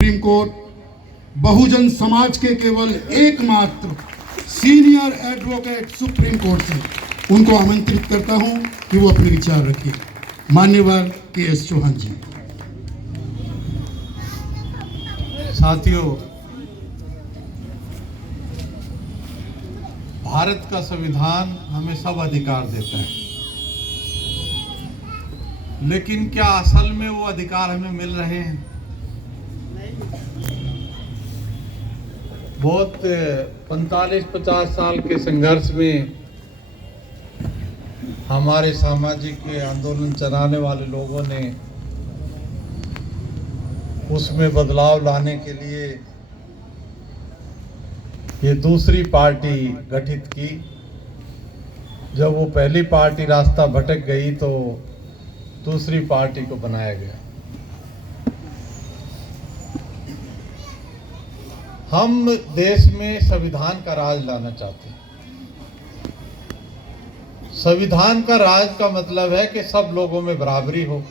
Supreme court Bahujan Samaj के केवल एकमात्र सीनियर एडवोकेट सुप्रीम कोर्ट से उनको आमंत्रित करता हूं कि वो अपने विचार रखिए। मान्यवर के.एस. चौहान जी। साथियों, भारत का संविधान हमें सब अधिकार देता है, लेकिन क्या असल में वो अधिकार हमें मिल रहे हैं? बहुत 45-50 साल के संघर्ष में हमारे सामाजिक आंदोलन चलाने वाले लोगों ने उसमें बदलाव लाने के लिए ये दूसरी पार्टी गठित की। जब वो पहली पार्टी रास्ता भटक गई तो दूसरी पार्टी को बनाया गया। हम देश में संविधान का राज लाना चाहते हैं। संविधान का राज का मतलब है कि सब लोगों में बराबरी हो,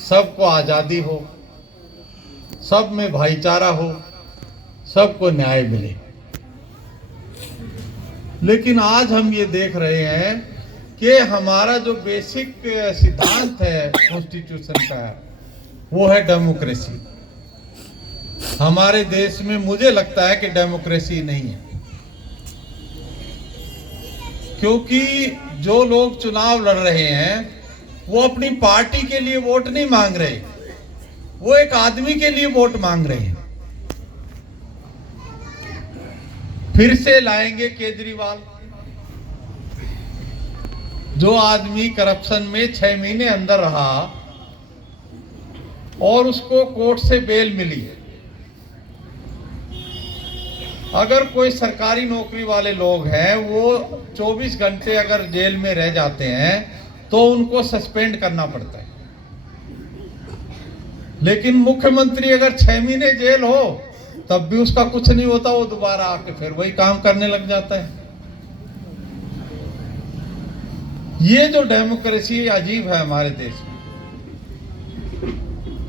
सबको आज़ादी हो, सब में भाईचारा हो, सबको न्याय मिले। लेकिन आज हम ये देख रहे हैं कि हमारा जो बेसिक सिद्धांत है कॉन्स्टिट्यूशन का, वो है डेमोक्रेसी। हमारे देश में मुझे लगता है कि डेमोक्रेसी नहीं है, क्योंकि जो लोग चुनाव लड़ रहे हैं वो अपनी पार्टी के लिए वोट नहीं मांग रहे, वो एक आदमी के लिए वोट मांग रहे हैं। फिर से लाएंगे केजरीवाल, जो आदमी करप्शन में 6 महीने अंदर रहा और उसको कोर्ट से बेल मिली। अगर कोई सरकारी नौकरी वाले लोग हैं, वो 24 घंटे अगर जेल में रह जाते हैं तो उनको सस्पेंड करना पड़ता है। लेकिन मुख्यमंत्री अगर 6 महीने जेल हो तब भी उसका कुछ नहीं होता, वो दोबारा आके फिर वही काम करने लग जाता है। ये जो डेमोक्रेसी अजीब है हमारे देश में।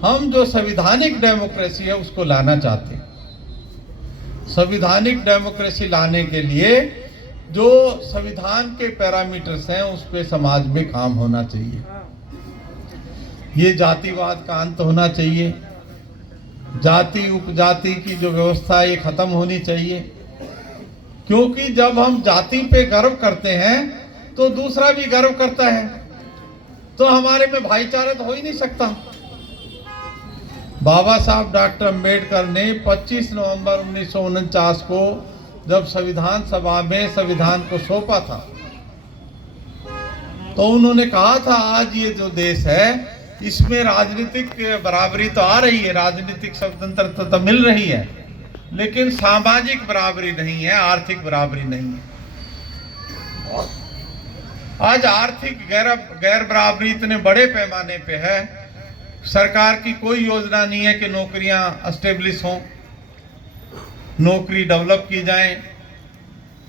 हम जो संवैधानिक डेमोक्रेसी है उसको लाना चाहते हैं। संवैधानिक डेमोक्रेसी लाने के लिए जो संविधान के पैरामीटर्स हैं उस पे समाज में काम होना चाहिए। ये जातिवाद का अंत होना चाहिए, जाति उपजाति की जो व्यवस्था ये खत्म होनी चाहिए, क्योंकि जब हम जाति पे गर्व करते हैं तो दूसरा भी गर्व करता है, तो हमारे में भाईचारा तो हो ही नहीं सकता। बाबा साहब डॉक्टर अम्बेडकर ने 25 नवंबर 1949 को जब संविधान सभा में संविधान को सौंपा था तो उन्होंने कहा था, आज ये जो देश है इसमें राजनीतिक बराबरी तो आ रही है, राजनीतिक स्वतंत्रता तो मिल रही है, लेकिन सामाजिक बराबरी नहीं है, आर्थिक बराबरी नहीं है। आज आर्थिक गैर बराबरी इतने बड़े पैमाने पे है, सरकार की कोई योजना नहीं है कि नौकरियां एस्टेब्लिश हों, नौकरी डेवलप की जाए,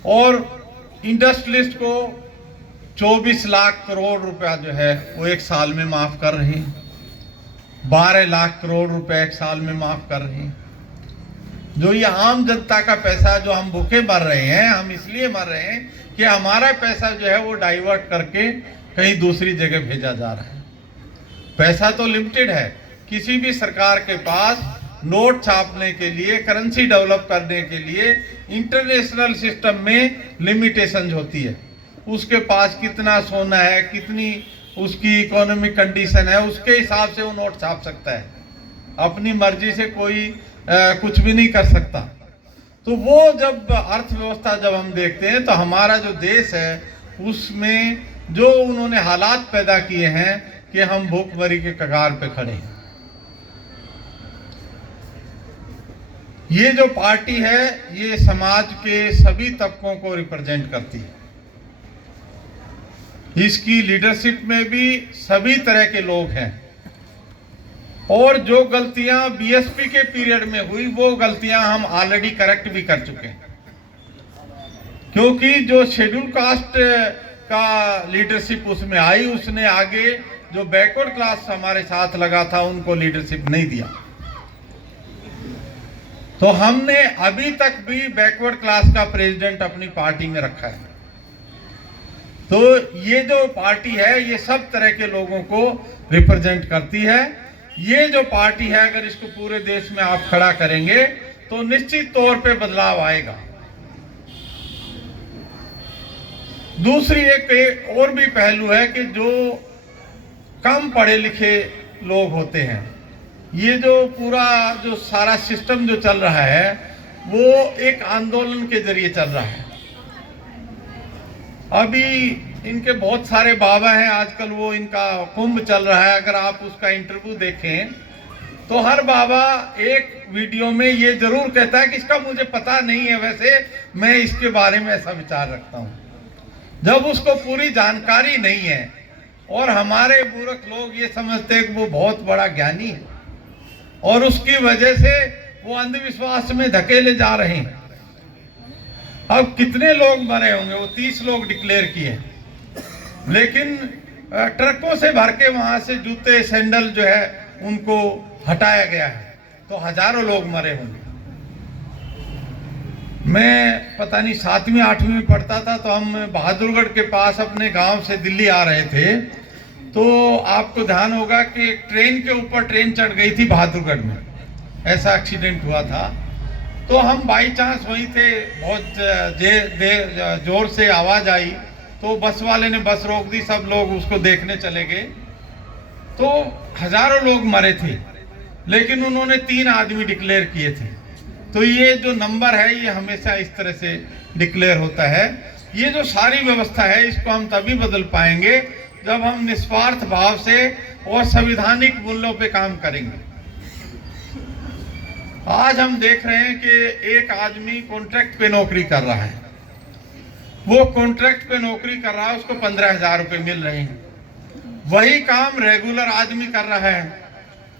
और इंडस्ट्रियलिस्ट को 24 लाख करोड़ रुपया जो है वो एक साल में माफ कर रहे हैं, 12 लाख करोड़ रुपए एक साल में माफ कर रहे हैं। जो ये आम जनता का पैसा, जो हम भूखे मर रहे हैं, हम इसलिए मर रहे हैं कि हमारा पैसा जो है वो डाइवर्ट करके कहीं दूसरी जगह भेजा जा रहा है। पैसा तो लिमिटेड है, किसी भी सरकार के पास नोट छापने के लिए, करेंसी डेवलप करने के लिए इंटरनेशनल सिस्टम में लिमिटेशंस होती है। उसके पास कितना सोना है, कितनी उसकी इकोनॉमिक कंडीशन है, उसके हिसाब से वो नोट छाप सकता है। अपनी मर्जी से कोई कुछ भी नहीं कर सकता। तो वो जब अर्थव्यवस्था जब हम देखते हैं तो हमारा जो देश है उसमें जो उन्होंने हालात पैदा किए हैं कि हम भूखमरी के कगार पे खड़े हैं। ये जो पार्टी है ये समाज के सभी तबकों को रिप्रेजेंट करती है। इसकी लीडरशिप में भी सभी तरह के लोग हैं, और जो गलतियां बीएसपी के पीरियड में हुई वो गलतियां हम ऑलरेडी करेक्ट भी कर चुके हैं, क्योंकि जो शेड्यूल कास्ट का लीडरशिप उसमें आई, उसने आगे जो बैकवर्ड क्लास हमारे साथ लगा था उनको लीडरशिप नहीं दिया। तो हमने अभी तक भी बैकवर्ड क्लास का प्रेसिडेंट अपनी पार्टी में रखा है। तो ये जो पार्टी है ये सब तरह के लोगों को रिप्रेजेंट करती है। ये जो पार्टी है अगर इसको पूरे देश में आप खड़ा करेंगे तो निश्चित तौर पे बदलाव आएगा। दूसरी एक और भी पहलू है कि जो कम पढ़े लिखे लोग होते हैं, ये जो पूरा जो सारा सिस्टम जो चल रहा है वो एक आंदोलन के जरिए चल रहा है। अभी इनके बहुत सारे बाबा हैं, आजकल वो इनका कुंभ चल रहा है। अगर आप उसका इंटरव्यू देखें तो हर बाबा एक वीडियो में ये जरूर कहता है कि इसका मुझे पता नहीं है, वैसे मैं इसके बारे में ऐसा विचार रखता हूँ। जब उसको पूरी जानकारी नहीं है और हमारे मूर्ख लोग ये समझते हैं कि वो बहुत बड़ा ज्ञानी है और उसकी वजह से वो अंधविश्वास में धकेले जा रहे हैं। अब कितने लोग मरे होंगे, वो 30 लोग डिक्लेयर किए, लेकिन ट्रकों से भर के वहां से जूते सैंडल जो है उनको हटाया गया है, तो हजारों लोग मरे होंगे। मैं पता नहीं 7वीं 8वीं में पढ़ता था, तो हम बहादुरगढ़ के पास अपने गांव से दिल्ली आ रहे थे, तो आपको ध्यान होगा कि ट्रेन के ऊपर ट्रेन चढ़ गई थी बहादुरगढ़ में, ऐसा एक्सीडेंट हुआ था। तो हम बाई चांस वहीं थे, बहुत जोर से आवाज आई तो बस वाले ने बस रोक दी, सब लोग उसको देखने चले गए। तो हजारों लोग मरे थे, लेकिन उन्होंने 3 आदमी डिक्लेयर किए थे। तो ये जो नंबर है ये हमेशा इस तरह से डिक्लेयर होता है। ये जो सारी व्यवस्था है इसको हम तभी बदल पाएंगे जब हम निस्वार्थ भाव से और संवैधानिक मूल्यों पे काम करेंगे। आज हम देख रहे हैं कि एक आदमी कॉन्ट्रैक्ट पे नौकरी कर रहा है, वो कॉन्ट्रैक्ट पे नौकरी कर रहा है, उसको 15,000 रुपए मिल रहे हैं। वही काम रेगुलर आदमी कर रहा है,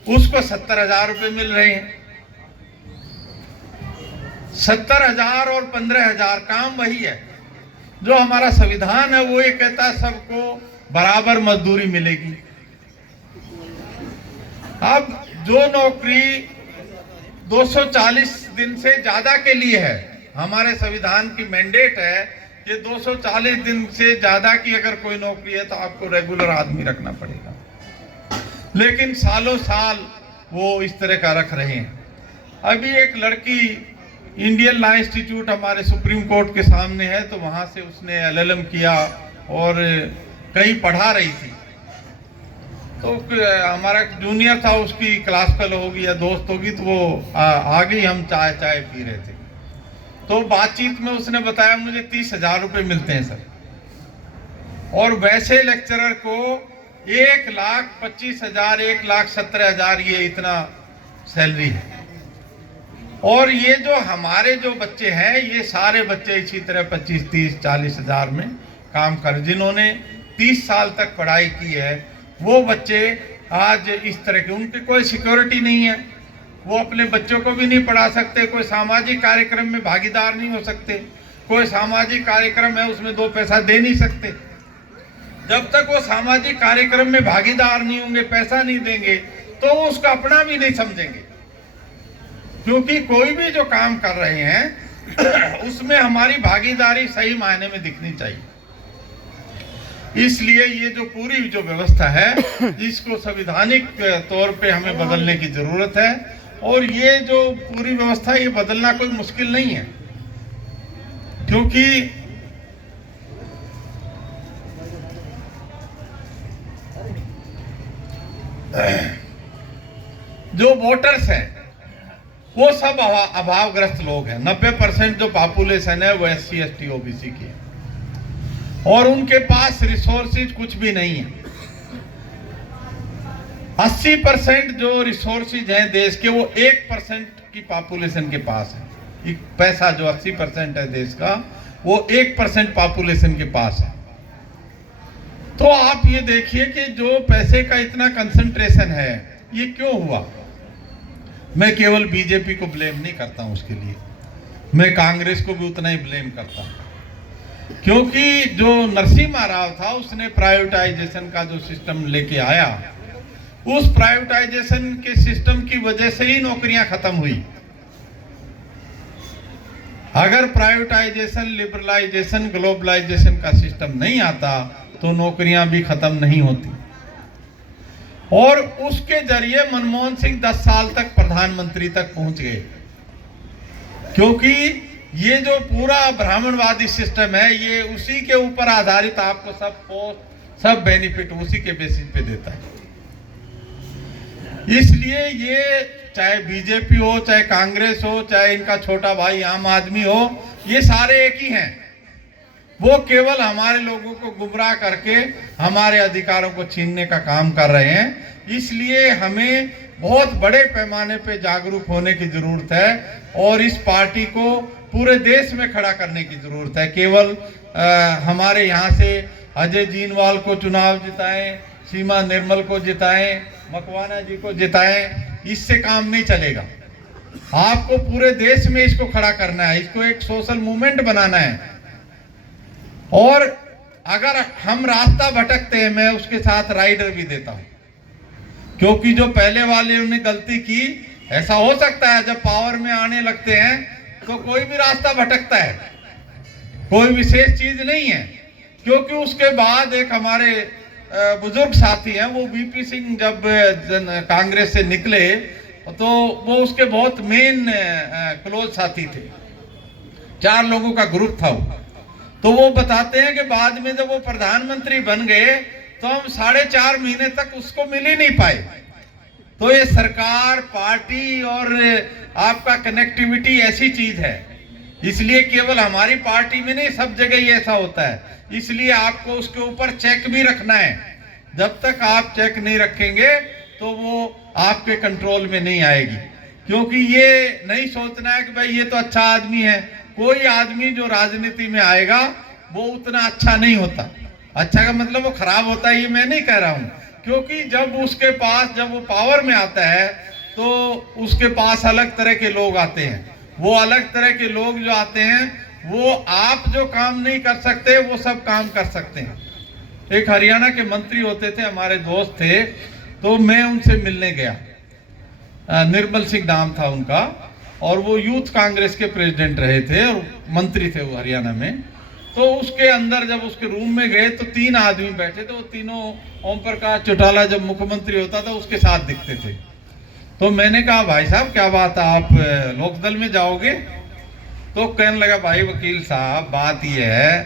उसको 70,000 रुपए मिल रहे हैं। 70,000 और 15,000 काम वही है। जो हमारा संविधान है वो ये कहता है सबको बराबर मजदूरी मिलेगी। अब जो नौकरी 240 दिन से ज्यादा के लिए है, हमारे संविधान की मैंडेट है कि 240 दिन से ज्यादा की अगर कोई नौकरी है तो आपको रेगुलर आदमी रखना पड़ेगा, लेकिन सालों साल वो इस तरह का रख रहे हैं। अभी एक लड़की इंडियन लॉ इंस्टीट्यूट हमारे सुप्रीम कोर्ट के सामने है, तो वहां से उसने LLM किया और कहीं पढ़ा रही थी। तो हमारा जूनियर था, उसकी क्लास फेलो होगी या दोस्त होगी, तो वो आ गई, हम चाय पी रहे थे। तो बातचीत में उसने बताया मुझे 30,000 रुपए मिलते हैं सर, और वैसे लेक्चरर को 1,25,000 1,17,000 ये इतना सैलरी है। और ये जो हमारे जो बच्चे हैं ये सारे बच्चे इसी तरह 25, 30, 40 हजार में काम कर, जिन्होंने 30 साल तक पढ़ाई की है, वो बच्चे आज इस तरह के, उनकी कोई सिक्योरिटी नहीं है, वो अपने बच्चों को भी नहीं पढ़ा सकते, कोई सामाजिक कार्यक्रम में भागीदार नहीं हो सकते, कोई सामाजिक कार्यक्रम है उसमें 2 पैसा दे नहीं सकते। जब तक वो सामाजिक कार्यक्रम में भागीदार नहीं होंगे, पैसा नहीं देंगे, तो वो उसका अपना भी नहीं समझेंगे। क्योंकि कोई भी जो काम कर रहे हैं उसमें हमारी भागीदारी सही मायने में दिखनी चाहिए। इसलिए ये जो पूरी जो व्यवस्था है इसको संवैधानिक तौर पे हमें बदलने की जरूरत है, और ये जो पूरी व्यवस्था ये बदलना कोई मुश्किल नहीं है, क्योंकि जो वोटर्स हैं वो सब अभावग्रस्त लोग हैं। 90% जो पॉपुलेशन है वो SC ST OBC की है, और उनके पास रिसोर्सेज कुछ भी नहीं है। 80% जो रिसोर्सेज हैं देश के, वो 1% की पॉपुलेशन के पास है। पैसा जो 80% है देश का, वो 1% पॉपुलेशन के पास है। तो आप ये देखिए कि जो पैसे का इतना कंसंट्रेशन है ये क्यों हुआ। मैं केवल बीजेपी को ब्लेम नहीं करता हूं उसके लिए, मैं कांग्रेस को भी उतना ही ब्लेम करता हूं, क्योंकि जो नरसिम्हा राव था उसने प्राइवेटाइजेशन का जो सिस्टम लेके आया, उस प्राइवेटाइजेशन के सिस्टम की वजह से ही नौकरियां खत्म हुई। अगर प्राइवेटाइजेशन, लिबरलाइजेशन, ग्लोबलाइजेशन का सिस्टम नहीं आता तो नौकरियां भी खत्म नहीं होती। और उसके जरिए मनमोहन सिंह 10 साल तक प्रधानमंत्री तक पहुंच गए, क्योंकि ये जो पूरा ब्राह्मणवादी सिस्टम है ये उसी के ऊपर आधारित आपको सब पोस्ट, सब बेनिफिट उसी के बेसिस पे देता है। इसलिए ये चाहे बीजेपी हो, चाहे कांग्रेस हो, चाहे इनका छोटा भाई आम आदमी हो, ये सारे एक ही हैं। वो केवल हमारे लोगों को गुमराह करके हमारे अधिकारों को छीनने का काम कर रहे हैं। इसलिए हमें बहुत बड़े पैमाने पे जागरूक होने की जरूरत है और इस पार्टी को पूरे देश में खड़ा करने की जरूरत है। केवल हमारे यहाँ से अजय जीनवाल को चुनाव जिताएं, सीमा निर्मल को जिताएं, मकवाना जी को जिताएं, इससे काम नहीं चलेगा। आपको पूरे देश में इसको खड़ा करना है, इसको एक सोशल मूवमेंट बनाना है। और अगर हम रास्ता भटकते हैं, मैं उसके साथ राइडर भी देता हूं, क्योंकि जो पहले वाले ने गलती की, ऐसा हो सकता है जब पावर में आने लगते हैं तो कोई भी रास्ता भटकता है, कोई विशेष चीज नहीं है। क्योंकि उसके बाद एक हमारे बुजुर्ग साथी हैं, वो वीपी सिंह जब कांग्रेस से निकले तो वो उसके बहुत मेन क्लोज साथी थे, 4 लोगों का ग्रुप था वो। तो वो बताते हैं कि बाद में जब वो प्रधानमंत्री बन गए तो हम 4.5 महीने तक उसको मिल ही नहीं पाए। तो ये सरकार, पार्टी और आपका कनेक्टिविटी ऐसी चीज है, इसलिए केवल हमारी पार्टी में नहीं, सब जगह ही ऐसा होता है। इसलिए आपको उसके ऊपर चेक भी रखना है। जब तक आप चेक नहीं रखेंगे तो वो आपके कंट्रोल में नहीं आएगी। क्योंकि ये नहीं सोचना है कि भाई ये तो अच्छा आदमी है। कोई आदमी जो राजनीति में आएगा वो उतना अच्छा नहीं होता। अच्छा का मतलब वो खराब होता है, ये मैं नहीं कह रहा हूं। क्योंकि जब उसके पास, जब वो पावर में आता है तो उसके पास अलग तरह के लोग आते हैं। वो अलग तरह के लोग जो आते हैं वो आप जो काम नहीं कर सकते वो सब काम कर सकते हैं। एक हरियाणा के मंत्री होते थे, हमारे दोस्त थे, तो मैं उनसे मिलने गया, निर्मल सिंह नाम था उनका, और वो यूथ कांग्रेस के प्रेसिडेंट रहे थे और मंत्री थे वो हरियाणा में। तो उसके अंदर जब उसके रूम में गए तो 3 आदमी बैठे थे, वो तीनों ओम प्रकाश चौटाला जब मुख्यमंत्री होता था उसके साथ दिखते थे। तो मैंने कहा भाई साहब क्या बात है, आप लोकदल में जाओगे? तो कहने लगा भाई वकील साहब बात यह है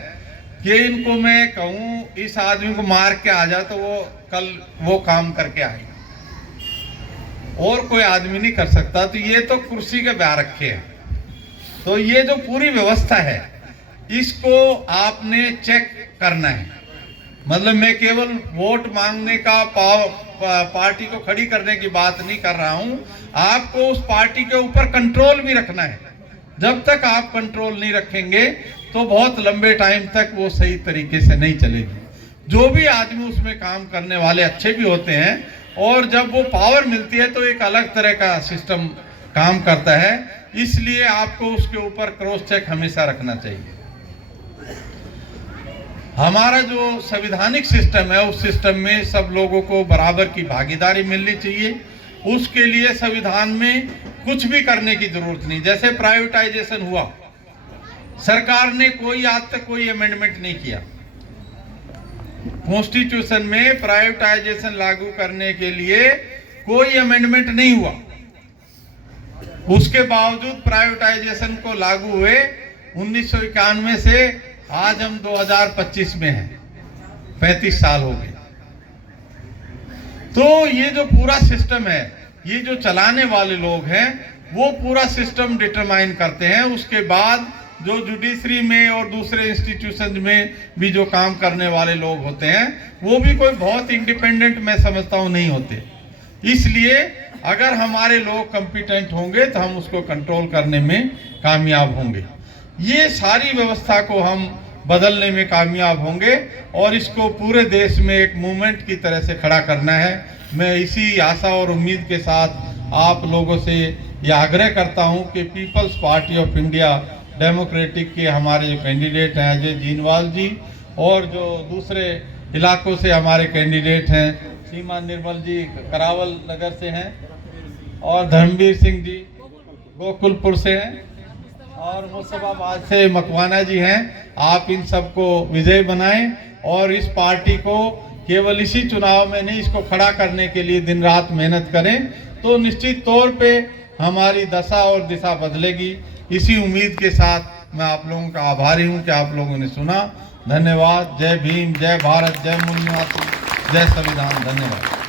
कि इनको मैं कहूँ इस आदमी को मार के आ जा तो वो कल वो काम करके आएगा, और कोई आदमी नहीं कर सकता। तो ये तो कुर्सी के ब्याह रखे हैं। तो ये जो पूरी व्यवस्था है इसको आपने चेक करना है। मतलब मैं केवल वोट मांगने का, पार्टी को खड़ी करने की बात नहीं कर रहा हूं। आपको उस पार्टी के ऊपर कंट्रोल भी रखना है। जब तक आप कंट्रोल नहीं रखेंगे तो बहुत लंबे टाइम तक वो सही तरीके से नहीं चलेगी। जो भी आदमी उसमें काम करने वाले अच्छे भी होते हैं, और जब वो पावर मिलती है तो एक अलग तरह का सिस्टम काम करता है। इसलिए आपको उसके ऊपर क्रॉस चेक हमेशा रखना चाहिए। हमारा जो संवैधानिक सिस्टम है उस सिस्टम में सब लोगों को बराबर की भागीदारी मिलनी चाहिए। उसके लिए संविधान में कुछ भी करने की जरूरत नहीं। जैसे प्राइवेटाइजेशन हुआ, सरकार ने कोई आज तक कोई अमेंडमेंट नहीं किया। कॉन्स्टिट्यूशन में प्राइवेटाइजेशन लागू करने के लिए कोई अमेंडमेंट नहीं हुआ। उसके बावजूद प्राइवेटाइजेशन को लागू हुए 1991 से आज हम 2025 में हैं, 35 साल हो गए। तो ये जो पूरा सिस्टम है, ये जो चलाने वाले लोग हैं वो पूरा सिस्टम डिटरमाइन करते हैं। उसके बाद जो जुडिशरी में और दूसरे इंस्टीट्यूशन में भी जो काम करने वाले लोग होते हैं वो भी कोई बहुत इंडिपेंडेंट मैं समझता हूँ नहीं होते। इसलिए अगर हमारे लोग कॉम्पिटेंट होंगे तो हम उसको कंट्रोल करने में कामयाब होंगे। ये सारी व्यवस्था को हम बदलने में कामयाब होंगे और इसको पूरे देश में एक मूवमेंट की तरह से खड़ा करना है। मैं इसी आशा और उम्मीद के साथ आप लोगों से यह आग्रह करता हूं कि people's party of India democratic के हमारे जो कैंडिडेट हैं अजय जीनवाल जी, और जो दूसरे इलाकों से हमारे कैंडिडेट हैं सीमा निर्मल जी करावल नगर से हैं, और धर्मवीर सिंह जी गोकुलपुर से हैं, और मुस्तफाबाद से मकवाना जी हैं, आप इन सबको विजय बनाएं और इस पार्टी को केवल इसी चुनाव में नहीं, इसको खड़ा करने के लिए दिन रात मेहनत करें तो निश्चित तौर पे हमारी दशा और दिशा बदलेगी। इसी उम्मीद के साथ मैं आप लोगों का आभारी हूं कि आप लोगों ने सुना। धन्यवाद। जय भीम, जय भारत, जय मूल्य मातृ, जय संविधान। धन्यवाद।